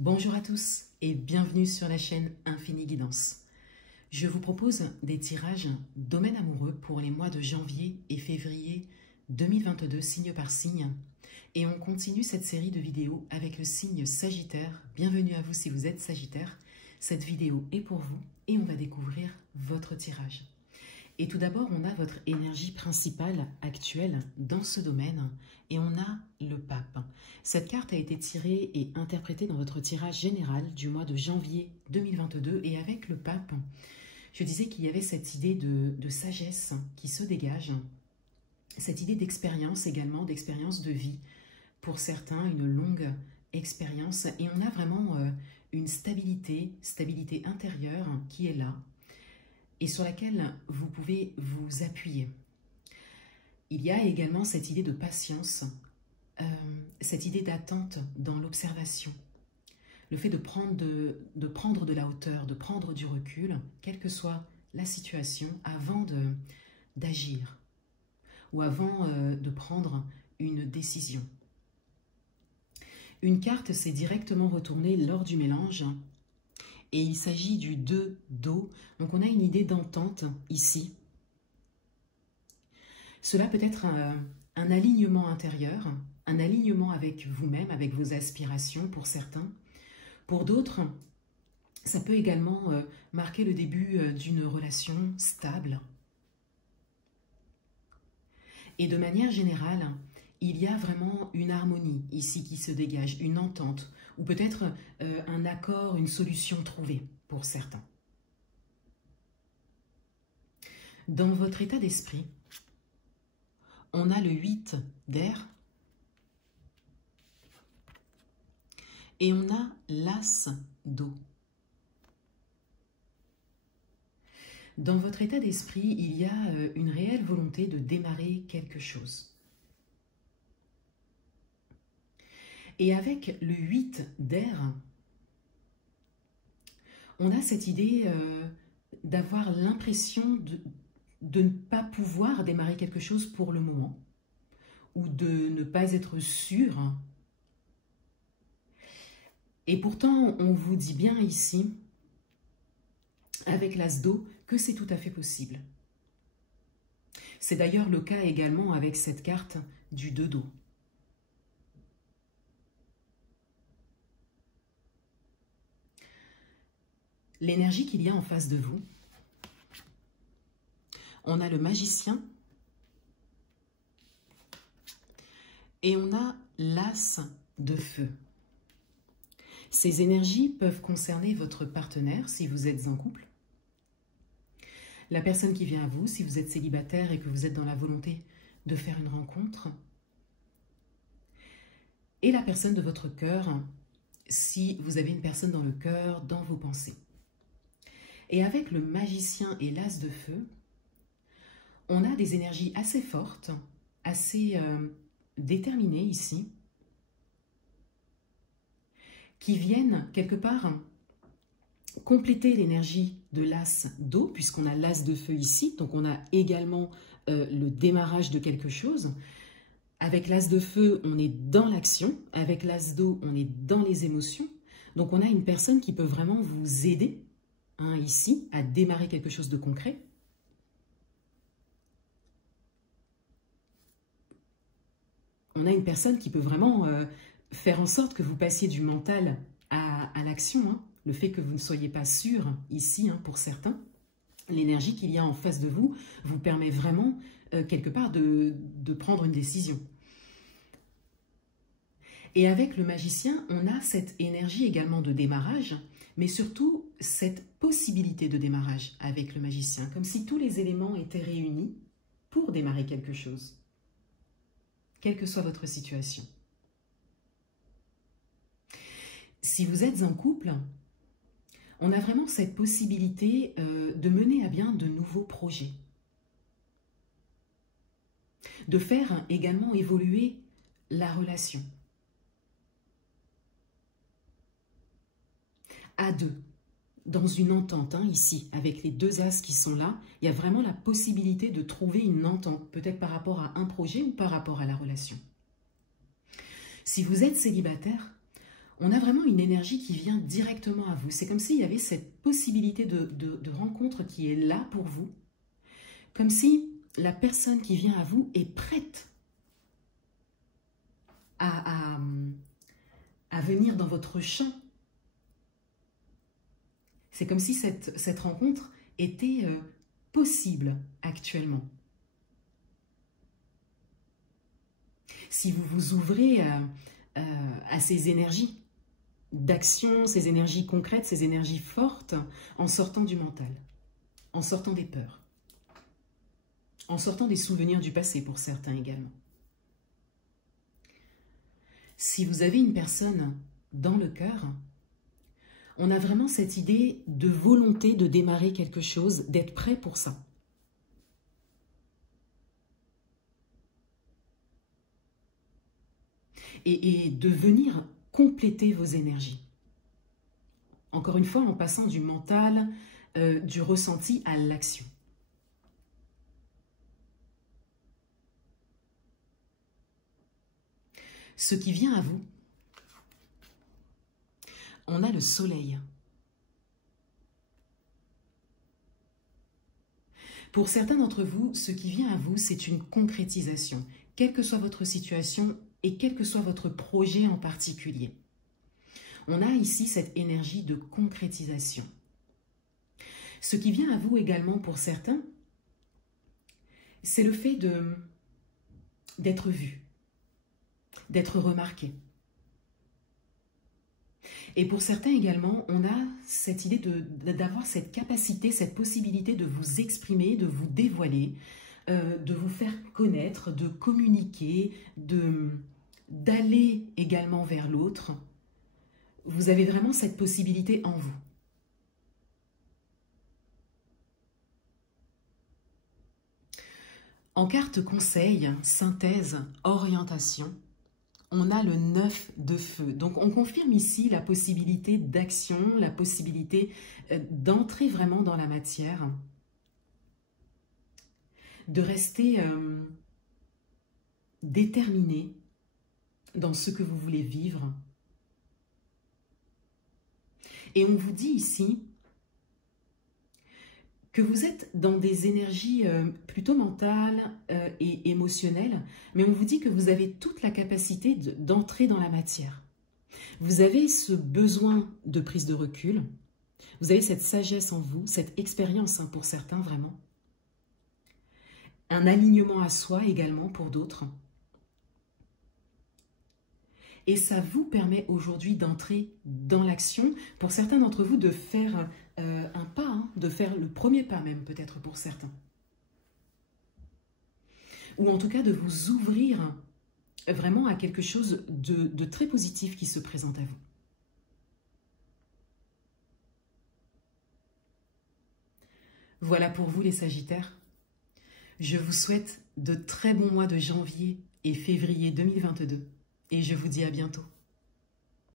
Bonjour à tous et bienvenue sur la chaîne Infini Guidance. Je vous propose des tirages domaine amoureux pour les mois de janvier et février 2022, signe par signe. Et on continue cette série de vidéos avec le signe Sagittaire. Bienvenue à vous si vous êtes Sagittaire. Cette vidéo est pour vous et on va découvrir votre tirage. Et tout d'abord, on a votre énergie principale actuelle dans ce domaine et on a le pape. Cette carte a été tirée et interprétée dans votre tirage général du mois de janvier 2022 et avec le pape, je disais qu'il y avait cette idée de sagesse qui se dégage, cette idée d'expérience également, d'expérience de vie. Pour certains, une longue expérience et on a vraiment une stabilité intérieure qui est là et sur laquelle vous pouvez vous appuyer. Il y a également cette idée de patience, cette idée d'attente dans l'observation, le fait de prendre de la hauteur, de prendre du recul, quelle que soit la situation, avant d'agir ou avant de prendre une décision. Une carte s'est directement retournée lors du mélange et il s'agit du 2 d'eau. Donc on a une idée d'entente ici. Cela peut être un alignement intérieur, un alignement avec vous-même, avec vos aspirations pour certains. Pour d'autres, ça peut également marquer le début d'une relation stable. Et de manière générale, il y a vraiment une harmonie ici qui se dégage, une entente, ou peut-être un accord, une solution trouvée pour certains. Dans votre état d'esprit, on a le 8 d'air et on a l'as d'eau. Dans votre état d'esprit, il y a une réelle volonté de démarrer quelque chose. Et avec le 8 d'air, on a cette idée d'avoir l'impression de ne pas pouvoir démarrer quelque chose pour le moment, ou de ne pas être sûr. Et pourtant, on vous dit bien ici, avec l'as d'eau, que c'est tout à fait possible. C'est d'ailleurs le cas également avec cette carte du 2 d'eau. L'énergie qu'il y a en face de vous, on a le magicien et on a l'as de feu. Ces énergies peuvent concerner votre partenaire si vous êtes en couple, la personne qui vient à vous si vous êtes célibataire et que vous êtes dans la volonté de faire une rencontre, et la personne de votre cœur si vous avez une personne dans le cœur, dans vos pensées. Et avec le magicien et l'as de feu, on a des énergies assez fortes, assez déterminées ici, qui viennent quelque part compléter l'énergie de l'as d'eau, puisqu'on a l'as de feu ici, donc on a également le démarrage de quelque chose. Avec l'as de feu, on est dans l'action, avec l'as d'eau, on est dans les émotions, donc on a une personne qui peut vraiment vous aider ici, à démarrer quelque chose de concret. On a une personne qui peut vraiment faire en sorte que vous passiez du mental à l'action. Le fait que vous ne soyez pas sûr ici, pour certains, l'énergie qu'il y a en face de vous vous permet vraiment, quelque part, de prendre une décision. Et avec le magicien, on a cette énergie également de démarrage, mais surtout cette possibilité de démarrage avec le magicien, comme si tous les éléments étaient réunis pour démarrer quelque chose, quelle que soit votre situation. Si vous êtes en couple, on a vraiment cette possibilité de mener à bien de nouveaux projets, de faire également évoluer la relation. À deux, dans une entente, ici, avec les deux as qui sont là, il y a vraiment la possibilité de trouver une entente, peut-être par rapport à un projet ou par rapport à la relation. Si vous êtes célibataire, on a vraiment une énergie qui vient directement à vous. C'est comme s'il y avait cette possibilité de rencontre qui est là pour vous. Comme si la personne qui vient à vous est prête à venir dans votre champ. C'est comme si cette rencontre était possible actuellement. Si vous vous ouvrez à ces énergies d'action, ces énergies concrètes, ces énergies fortes, en sortant du mental, en sortant des peurs, en sortant des souvenirs du passé pour certains également. Si vous avez une personne dans le cœur, on a vraiment cette idée de volonté de démarrer quelque chose, d'être prêt pour ça. Et de venir compléter vos énergies. Encore une fois, en passant du mental, du ressenti à l'action. Ce qui vient à vous, on a le soleil. Pour certains d'entre vous, ce qui vient à vous, c'est une concrétisation, quelle que soit votre situation et quel que soit votre projet en particulier. On a ici cette énergie de concrétisation. Ce qui vient à vous également pour certains, c'est le fait d'être vu, d'être remarqué. Et pour certains également, on a cette idée d'avoir cette capacité, cette possibilité de vous exprimer, de vous dévoiler, de vous faire connaître, de communiquer, d'aller également vers l'autre. Vous avez vraiment cette possibilité en vous. En carte conseil, synthèse, orientation, on a le 9 de feu. Donc on confirme ici la possibilité d'action, la possibilité d'entrer vraiment dans la matière, de rester déterminé dans ce que vous voulez vivre. Et on vous dit ici que vous êtes dans des énergies plutôt mentales et émotionnelles, mais on vous dit que vous avez toute la capacité d'entrer dans la matière. Vous avez ce besoin de prise de recul, vous avez cette sagesse en vous, cette expérience pour certains vraiment, un alignement à soi également pour d'autres. Et ça vous permet aujourd'hui d'entrer dans l'action. Pour certains d'entre vous, de faire un pas, de faire le premier pas même peut-être pour certains. Ou en tout cas de vous ouvrir vraiment à quelque chose de très positif qui se présente à vous. Voilà pour vous les Sagittaires. Je vous souhaite de très bons mois de janvier et février 2022. Et je vous dis à bientôt.